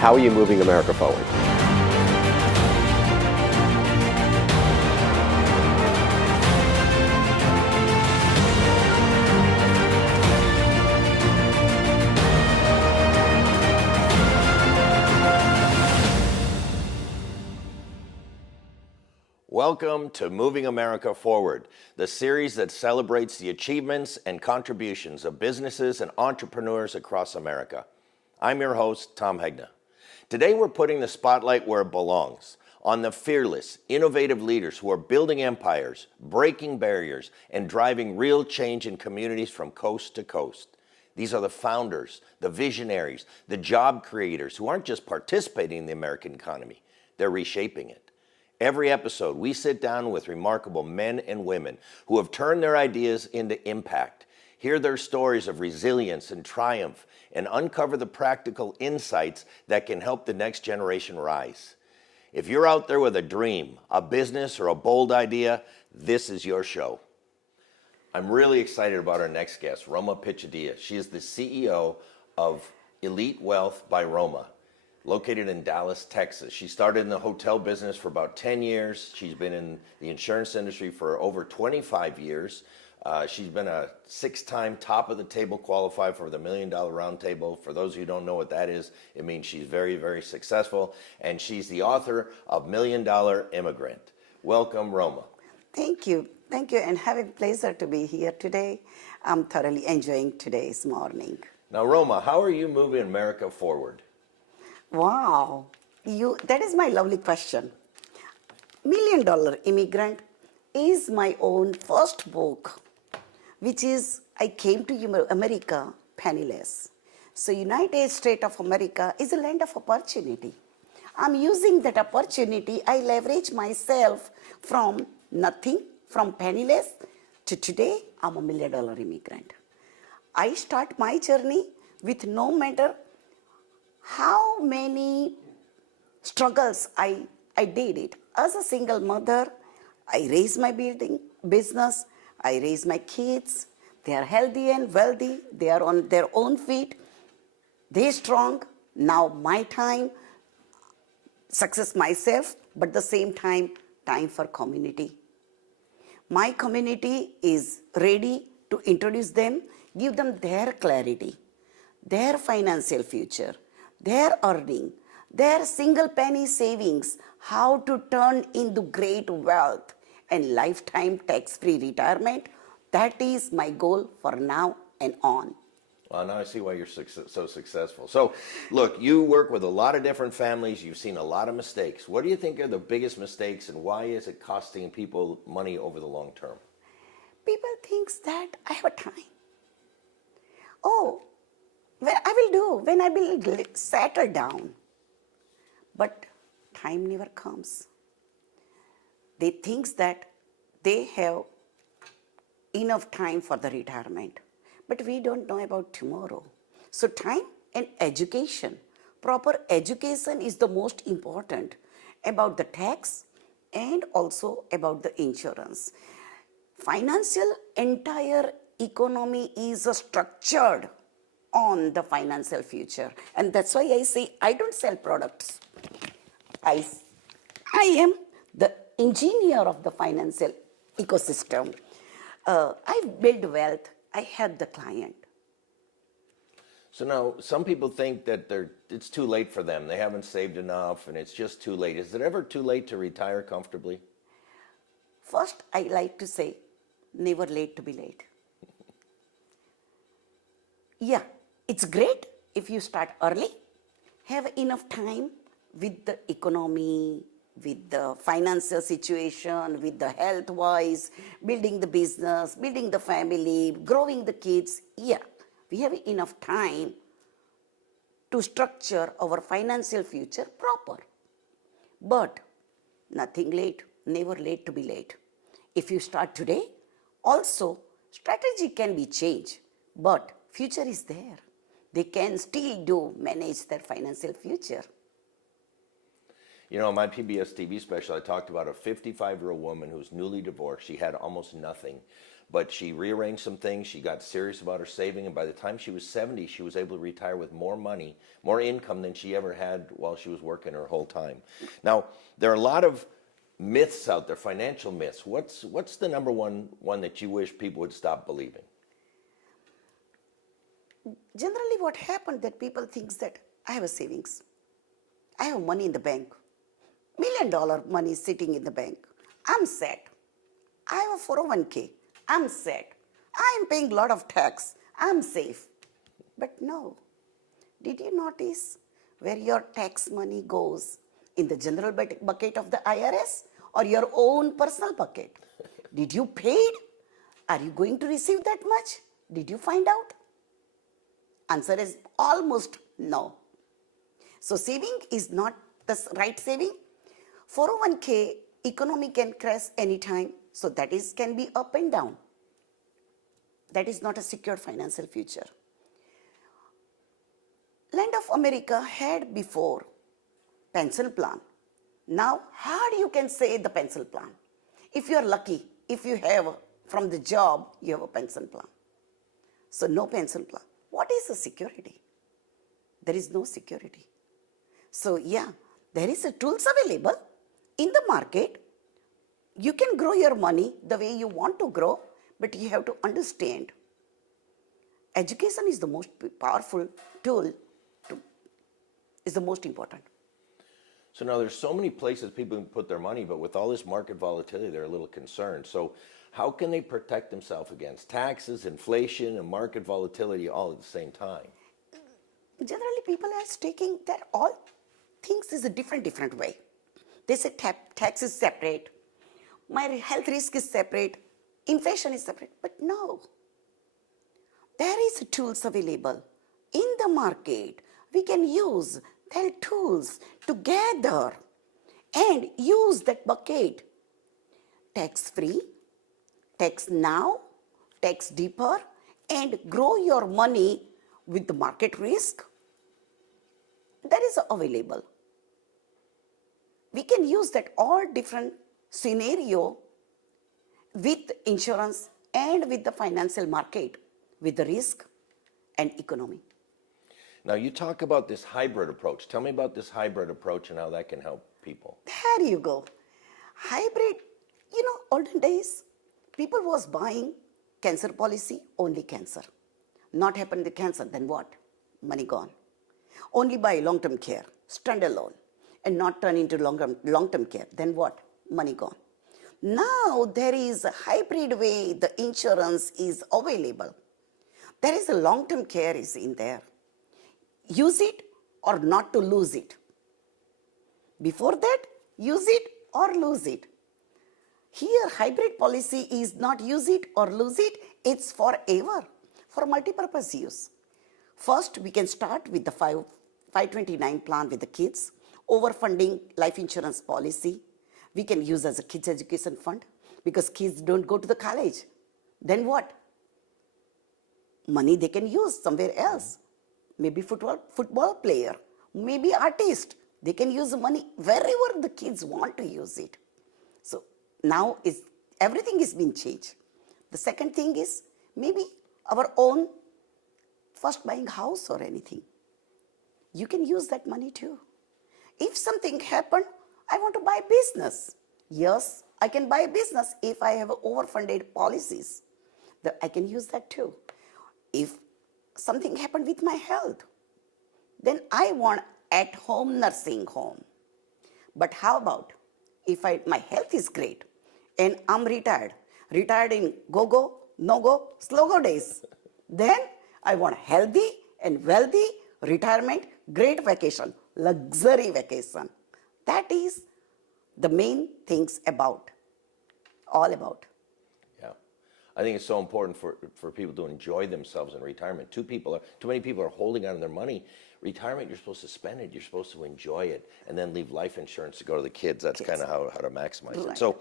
How are you moving America forward? Welcome to Moving America Forward, the series that celebrates the achievements and contributions of businesses and entrepreneurs across America. I'm your host, Tom Hegna. Today we're putting the spotlight where it belongs, on the fearless, innovative leaders who are building empires, breaking barriers, and driving real change in communities from coast to coast. These are the founders, the visionaries, the job creators who aren't just participating in the American economy, they're reshaping it. Every episode, we sit down with remarkable men and women who have turned their ideas into impact, hear their stories of resilience and triumph, and uncover the practical insights that can help the next generation rise. If you're out there with a dream, a business, or a bold idea, this is your show. I'm really excited about our next guest, Roma Pithadiya. She is the CEO of Elite Wealth by Roma, located in Dallas, Texas. She started in the hotel business for about 10 years. She's been in the insurance industry for over 25 years. She's been a 6-time top of the table qualified for the $1 Million Roundtable. For those who don't know what that is, it means she's very, very successful. And she's the author of $1 Million Immigrant. Welcome, Roma. Thank you. Thank you, and have a pleasure to be here today. I'm thoroughly enjoying today's morning. Now, Roma, how are you moving America forward? Wow, that is my lovely question. $1 Million Immigrant is my own first book, which is I came to America penniless. So United States of America is a land of opportunity. I'm using that opportunity. I leverage myself from nothing, from penniless to today, I'm a $1 Million Immigrant. I start my journey with no matter how many struggles I did it. As a single mother, I raised my business, I raised my kids. They are healthy and wealthy. They are on their own feet. They're strong. Now my time, success myself, but at the same time for community. My community is ready to introduce them, give them their clarity, their financial future, their earning, their single penny savings, how to turn into great wealth and lifetime tax-free retirement. That is my goal for now and on. Well, now I see why you're so successful. So, look, you work with a lot of different families. You've seen a lot of mistakes. What do you think are the biggest mistakes, and why is it costing people money over the long term? People think that I have a time. Oh, when I will settle down. But time never comes. They think that they have enough time for the retirement. But we don't know about tomorrow. So time and education, proper education is the most important about the tax and also about the insurance. Financial entire economy is structured on the financial future. And that's why I say I don't sell products. I am the engineer of the financial ecosystem. I build wealth. I help the client. So now, some people think that it's too late for them. They haven't saved enough, and it's just too late. Is it ever too late to retire comfortably? First, I like to say, never late to be late. Yeah, it's great if you start early, have enough time with the economy, with the financial situation, with the health-wise, building the business, building the family, growing the kids. Yeah, we have enough time to structure our financial future proper. But nothing late, never late to be late. If you start today, also strategy can be changed, but future is there. They can still manage their financial future. You know, in my PBS TV special, I talked about a 55-year-old woman who's newly divorced. She had almost nothing. but she rearranged some things. She got serious about her saving, and by the time she was 70, she was able to retire with more money, more income than she ever had while she was working her whole time. Now, there are a lot of myths out there, financial myths. What's the number one that you wish people would stop believing? Generally, what happened that people thinks that I have a savings, I have money in the bank, $1 million money sitting in the bank, I'm set. I have a 401k, I'm set. I am paying a lot of tax, I'm safe. But no, did you notice where your tax money goes? In the general bucket of the IRS or your own personal bucket? Did you paid? Are you going to receive that much? Did you find out? Answer is almost no. So saving is not the right saving. 401k economy can crash anytime, so that is can be up and down. That is not a secure financial future. Land of America had before pension plan. Now, how do you can say the pension plan? If you are lucky, if you have from the job, you have a pension plan. So no pension plan. What is the security? There is no security. So yeah, there is a tools available in the market. You can grow your money the way you want to grow, but you have to understand. Education is the most powerful tool, is the most important. So now there's so many places people can put their money, but with all this market volatility, they're a little concerned. So how can they protect themselves against taxes, inflation, and market volatility all at the same time? Generally, people are taking that all things is a different way. They say tax is separate, my health risk is separate, inflation is separate. But no, there is tools available in the market. We can use their tools together and use that bucket. Tax free, tax now, tax deeper, and grow your money with the market risk. That is available. We can use that all different scenario with insurance and with the financial market, with the risk and economy. Now you talk about this hybrid approach. Tell me about this hybrid approach and how that can help people. There you go. Hybrid, olden days, people was buying cancer policy, only cancer. Not happen to cancer, then what? Money gone. Only buy long-term care, standalone, and not turn into long-term care, then what? Money gone. Now there is a hybrid way the insurance is available. There is a long-term care is in there. Use it or not to lose it. Before that, use it or lose it. Here, hybrid policy is not use it or lose it, it's forever, for multi-purpose use. First, we can start with the 529 plan with the kids, overfunding life insurance policy. We can use as a kids education fund because kids don't go to the college. Then what? Money they can use somewhere else. Maybe football player, maybe artist. They can use the money wherever the kids want to use it. So now everything is being changed. The second thing is maybe our own first buying house or anything. You can use that money too. If something happened, I want to buy business. Yes, I can buy a business if I have overfunded policies. I can use that too. If something happened with my health, then I want at-home nursing home. But how about if my health is great and I'm retired in go-go, no-go, slow-go days, then I want healthy and wealthy retirement, great vacation, luxury vacation. That is the main things all about. Yeah. I think it's so important for people to enjoy themselves in retirement. Too many people are holding on to their money. Retirement, you're supposed to spend it. You're supposed to enjoy it and then leave life insurance to go to the kids. That's kind of how to maximize Right. it. So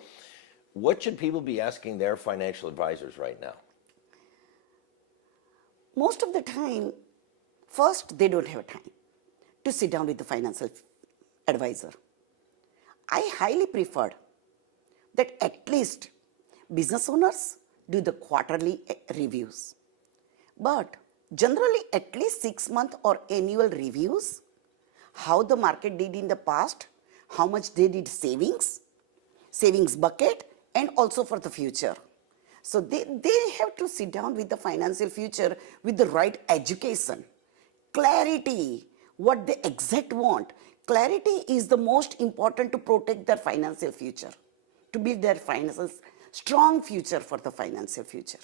what should people be asking their financial advisors right now? Most of the time, first, they don't have time to sit down with the financial advisor. I highly prefer that at least business owners, do the quarterly reviews. But generally, at least 6 month or annual reviews, how the market did in the past, how much they did savings bucket, and also for the future. So they have to sit down with the financial future with the right education, clarity, what they exact want. Clarity is the most important to protect their financial future, to build their finances strong future for the financial future.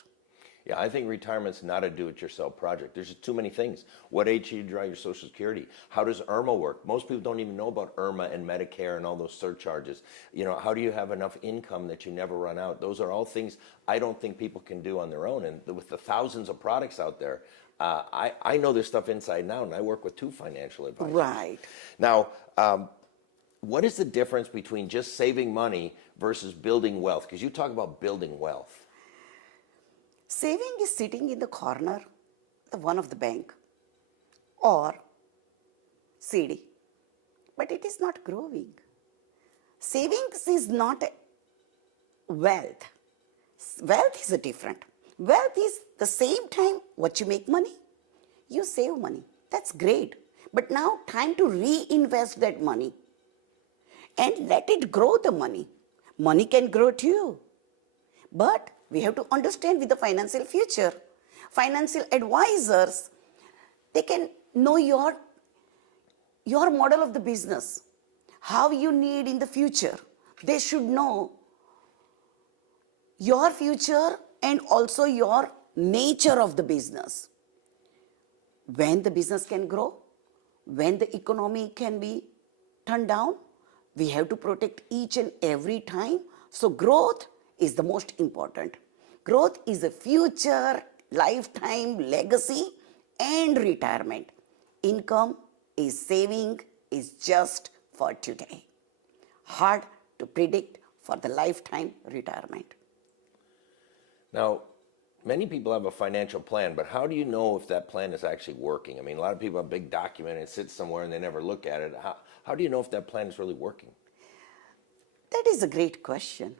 Yeah, I think retirement's not a do-it-yourself project. There's just too many things. What age should you draw your Social Security? How does IRMA work? Most people don't even know about IRMA and Medicare and all those surcharges. How do you have enough income that you never run out? Those are all things I don't think people can do on their own. And with the thousands of products out there, I know this stuff inside and out, and I work with 2 financial advisors. Right. Now, what is the difference between just saving money versus building wealth? Because you talk about building wealth. Saving is sitting in the corner, the one of the bank or CD, but it is not growing. Savings is not wealth. Wealth is a different. Wealth is the same time what you make money, you save money. That's great. But now time to reinvest that money and let it grow the money. Money can grow too. But we have to understand with the financial future, financial advisors, they can know your model of the business, how you need in the future. They should know your future and also your nature of the business. When the business can grow, when the economy can be turned down, we have to protect each and every time. So growth is the most important. Growth is a future, lifetime legacy and retirement. Income is saving, is just for today. Hard to predict for the lifetime retirement. Now, many people have a financial plan, but how do you know if that plan is actually working? I mean, a lot of people have a big document and it sits somewhere and they never look at it. How do you know if that plan is really working? That is a great question.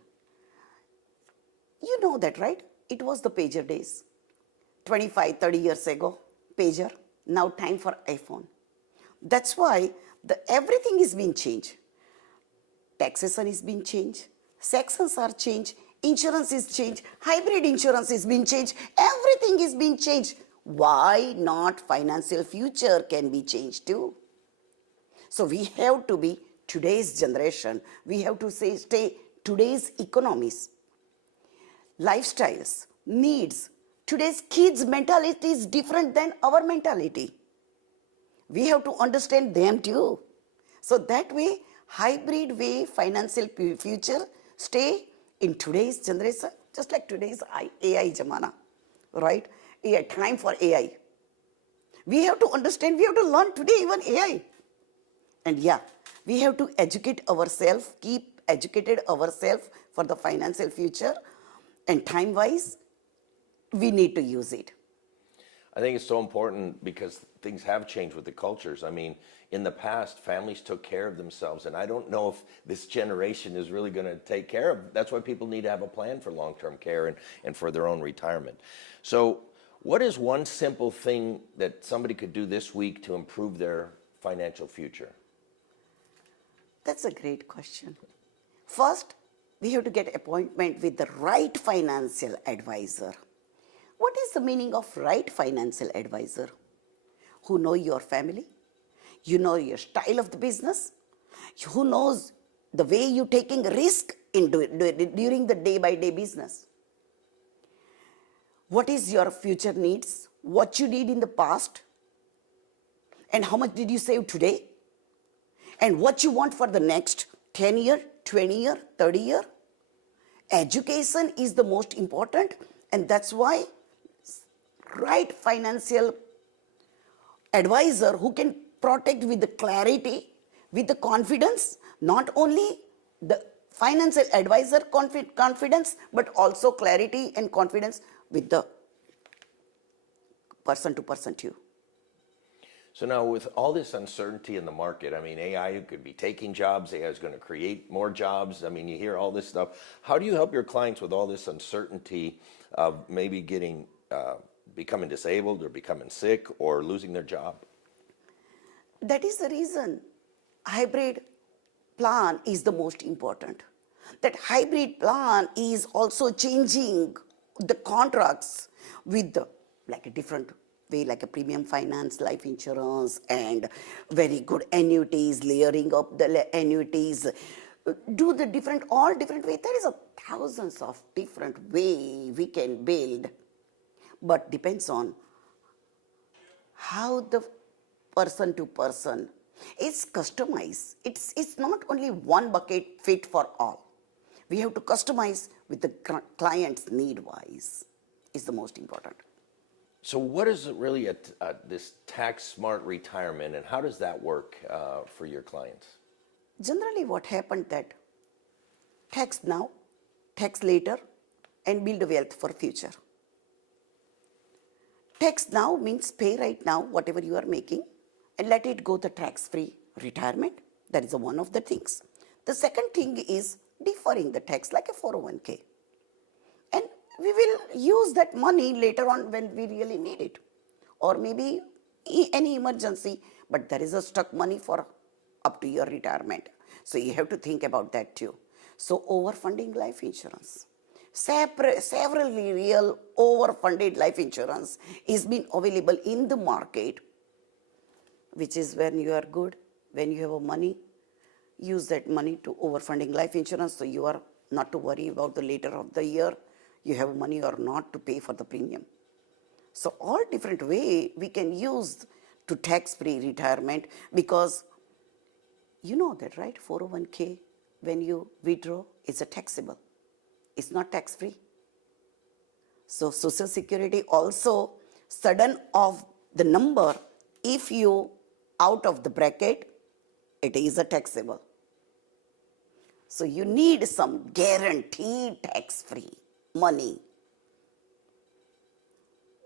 You know that, right? It was the pager days. 25, 30 years ago, pager. Now time for iPhone. That's why everything is being changed. Taxation is being changed. Sections are changed. Insurance is changed. Hybrid insurance is being changed. Everything is being changed. Why not financial future can be changed too? So we have to be today's generation. We have to stay today's economies. Lifestyles, needs. Today's kids' mentality is different than our mentality. We have to understand them too. So that way, hybrid way, financial future stay in today's generation, just like today's AI jamana, right? AI, time for AI. We have to understand, we have to learn today even AI. And yeah, we have to educate ourselves, keep educated ourselves for the financial future. And time-wise, we need to use it. I think it's so important because things have changed with the cultures. I mean, in the past, families took care of themselves, and I don't know if this generation is really going to take care of. That's why people need to have a plan for long-term care and for their own retirement. So what is one simple thing that somebody could do this week to improve their financial future? That's a great question. First, we have to get appointment with the right financial advisor. What is the meaning of right financial advisor? Who know your family, you know your style of the business, who knows the way you taking risk during the day-by-day business. What is your future needs, what you did in the past, and how much did you save today, and what you want for the next 10 year, 20 year, 30 year. Education is the most important, and that's why right financial advisor who can protect with the clarity, with the confidence, not only the financial advisor confidence, but also clarity and confidence with the person to person too. So now with all this uncertainty in the market, I mean, AI could be taking jobs, AI is going to create more jobs. I mean, you hear all this stuff. How do you help your clients with all this uncertainty of maybe becoming disabled or becoming sick or losing their job? That is the reason hybrid plan is the most important. That hybrid plan is also changing the contracts with like a different way, like a premium finance, life insurance, and very good annuities, layering up the annuities, do the different, all different way. There is a thousands of different way we can build, but depends on how the person to person is customized. It's not only one bucket fit for all. We have to customize with the client's need wise is the most important. So what is really this tax smart retirement, and how does that work for your clients? Generally what happened that tax now, tax later, and build a wealth for future. Tax now means pay right now whatever you are making and let it go the tax-free retirement. That is one of the things. The second thing is deferring the tax like a 401k. And we will use that money later on when we really need it. Or maybe any emergency, but there is a stuck money for up to your retirement. So you have to think about that too. So overfunding life insurance. Severally real overfunded life insurance is being available in the market, which is when you are good, when you have money, use that money to overfunding life insurance so you are not to worry about the later of the year, you have money or not to pay for the premium. So all different way we can use to tax-free retirement, because you know that, right? 401k, when you withdraw, it's a taxable. It's not tax-free. So Social Security also sudden of the number, if you out of the bracket, it is a taxable. So you need some guaranteed tax-free money.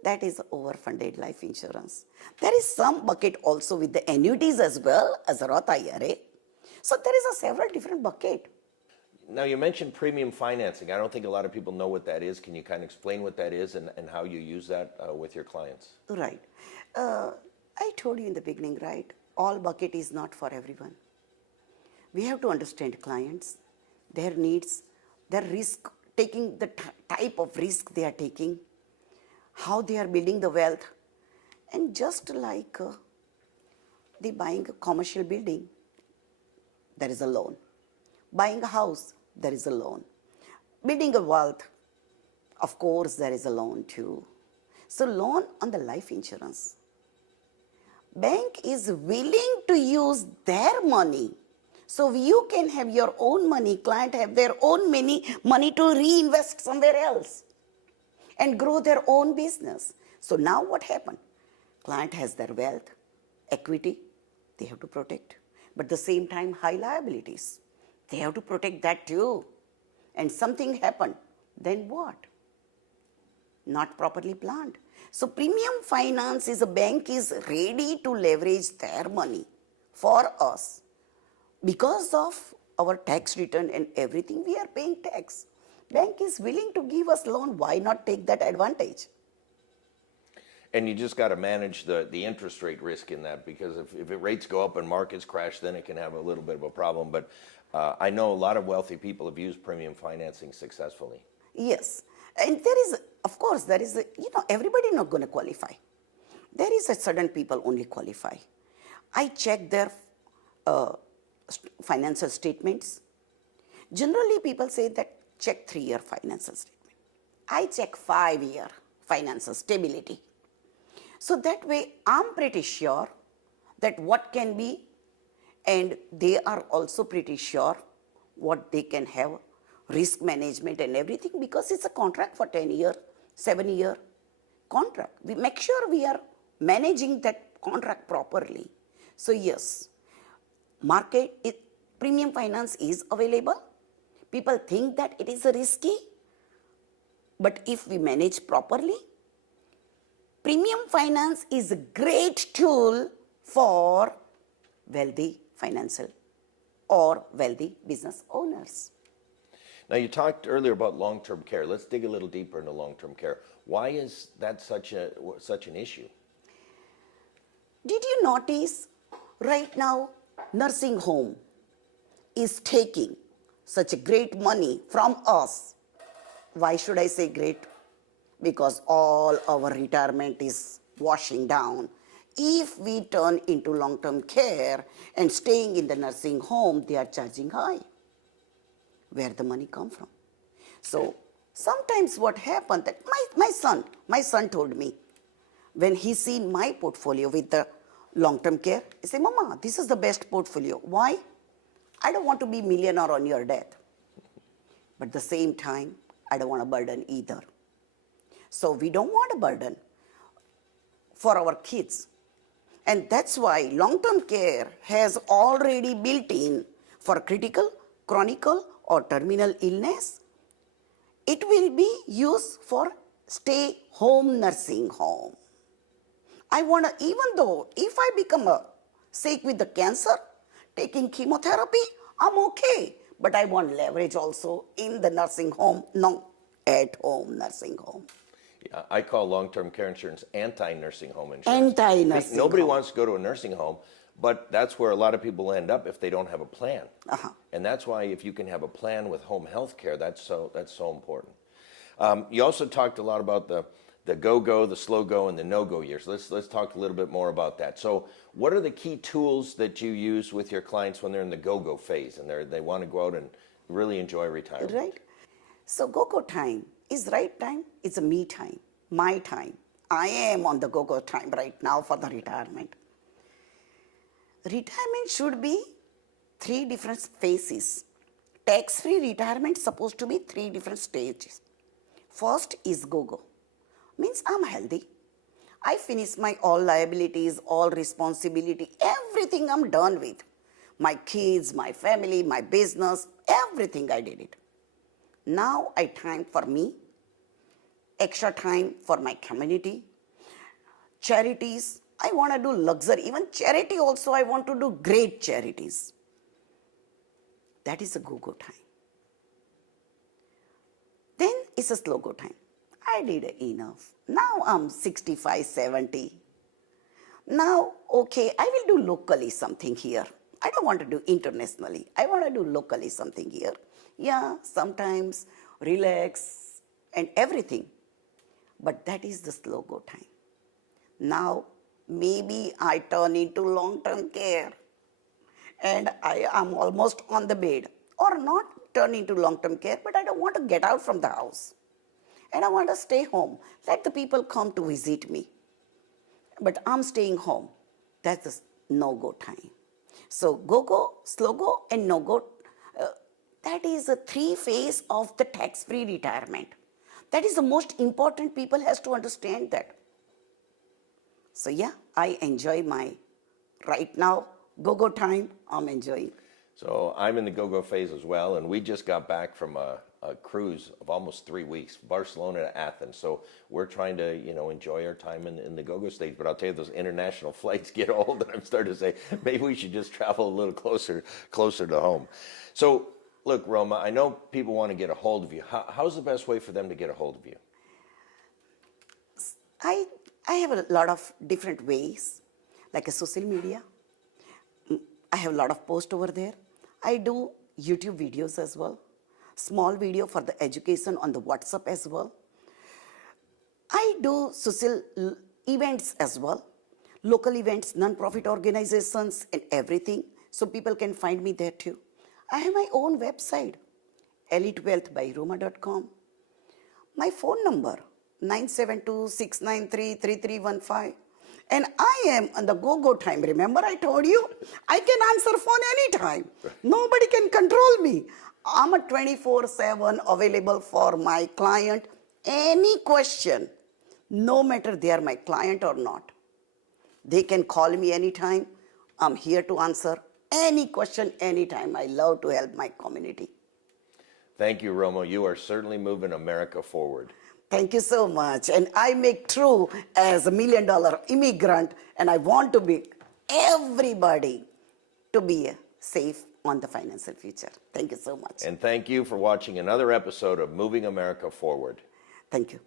That is overfunded life insurance. There is some bucket also with the annuities as well as a Roth IRA. So there is a several different bucket. Now, you mentioned premium financing. I don't think a lot of people know what that is. Can you kind of explain what that is and how you use that with your clients? Right. I told you in the beginning, right? All bucket is not for everyone. We have to understand clients, their needs, their risk, taking the type of risk they are taking, how they are building the wealth. And just like they buying a commercial building, there is a loan. Buying a house, there is a loan. Building a wealth, of course, there is a loan too. So loan on the life insurance. Bank is willing to use their money. So you can have your own money, client have their own money to reinvest somewhere else and grow their own business. So now what happened? Client has their wealth, equity, they have to protect. But at the same time, high liabilities. They have to protect that too. And something happened, then what? Not properly planned. So premium finance is a bank is ready to leverage their money for us. Because of our tax return and everything, we are paying tax. Bank is willing to give us loan. Why not take that advantage? And you just got to manage the interest rate risk in that, because if rates go up and markets crash, then it can have a little bit of a problem. But I know a lot of wealthy people have used premium financing successfully. Yes. And there is, of course, there is, everybody not going to qualify. There is a certain people only qualify. I check their financial statements. Generally, people say that check 3-year financial statement. I check 5-year financial stability. So that way, I'm pretty sure that what can be, and they are also pretty sure what they can have, risk management and everything, because it's a contract for 10-year, 7-year contract. We make sure we are managing that contract properly. So yes, premium finance is available. People think that it is risky, but if we manage properly, premium finance is a great tool for wealthy financial or wealthy business owners. Now, you talked earlier about long-term care. Let's dig a little deeper into long-term care. Why is that such an issue? Did you notice right now nursing home is taking such a great money from us? Why should I say great? Because all our retirement is washing down. If we turn into long-term care and staying in the nursing home, they are charging high. Where the money come from? So sometimes what happened that my son told me, when he seen my portfolio with the long-term care, he said, Mama, this is the best portfolio. Why? I don't want to be millionaire on your death. But at the same time, I don't want a burden either. So we don't want a burden for our kids. And that's why long-term care has already built in for critical, chronic, or terminal illness. It will be used for stay home nursing home. I want to, even though if I become sick with the cancer, taking chemotherapy, I'm okay. But I want leverage also in the nursing home, not at home nursing home. Yeah, I call long-term care insurance anti-nursing home insurance. Anti-nursing Nobody home. wants to go to a nursing home, but that's where a lot of people end up if they don't have a plan. And that's why if you can have a plan with home health care, that's so important. You also talked a lot about the go-go, the slow-go, and the no-go years. Let's talk a little bit more about that. So what are the key tools that you use with your clients when they're in the go-go phase and they want to go out and really enjoy retirement? Right. So go-go time is right time. It's a me time, my time. I am on the go-go time right now for the retirement. Retirement should be 3 different phases. Tax-free retirement is supposed to be 3 different stages. First is go-go. Means I'm healthy. I finish my all liabilities, all responsibility, everything I'm done with. My kids, my family, my business, everything I did it. Now I time for me, extra time for my community, charities. I want to do luxury, even charity also I want to do great charities. That is a go-go time. Then it's a slow-go time. I did enough. Now I'm 65, 70. Now, okay, I will do locally something here. I don't want to do internationally. I want to do locally something here. Yeah, sometimes relax and everything. But that is the slow-go time. Now, maybe I turn into long-term care and I am almost on the bed, or not turn into long-term care, but I don't want to get out from the house. And I want to stay home. Let the people come to visit me. But I'm staying home. That's the no-go time. So go-go, slow-go, and no-go, that is the 3 phase of the tax-free retirement. That is the most important. People has to understand that. So yeah, I enjoy my, right now, go-go time, I'm enjoying. So I'm in the go-go phase as well, and we just got back from a cruise of almost 3 weeks, Barcelona to Athens. So we're trying to, enjoy our time in the go-go stage. But I'll tell you, those international flights get old, and I'm starting to say, maybe we should just travel a little closer to home. So look, Roma, I know people want to get a hold of you. How's the best way for them to get a hold of you? I have a lot of different ways, like a social media. I have a lot of posts over there. I do YouTube videos as well. Small video for the education on the WhatsApp as well. I do social events as well. Local events, non-profit organizations and everything. So people can find me there too. I have my own website, elitewealthbyroma.com. My phone number, 972-693-3315. And I am on the go-go time. Remember I told you, I can answer phone anytime. Nobody can control me. I'm a 24/7 available for my client. Any question, no matter they are my client or not. They can call me anytime. I'm here to answer any question, anytime. I love to help my community. Thank you, Roma. You are certainly moving America forward. Thank you so much. And I make true as a $1 million immigrant, and I want to be everybody to be safe on the financial future. Thank you so much. And thank you for watching another episode of Moving America Forward. Thank you.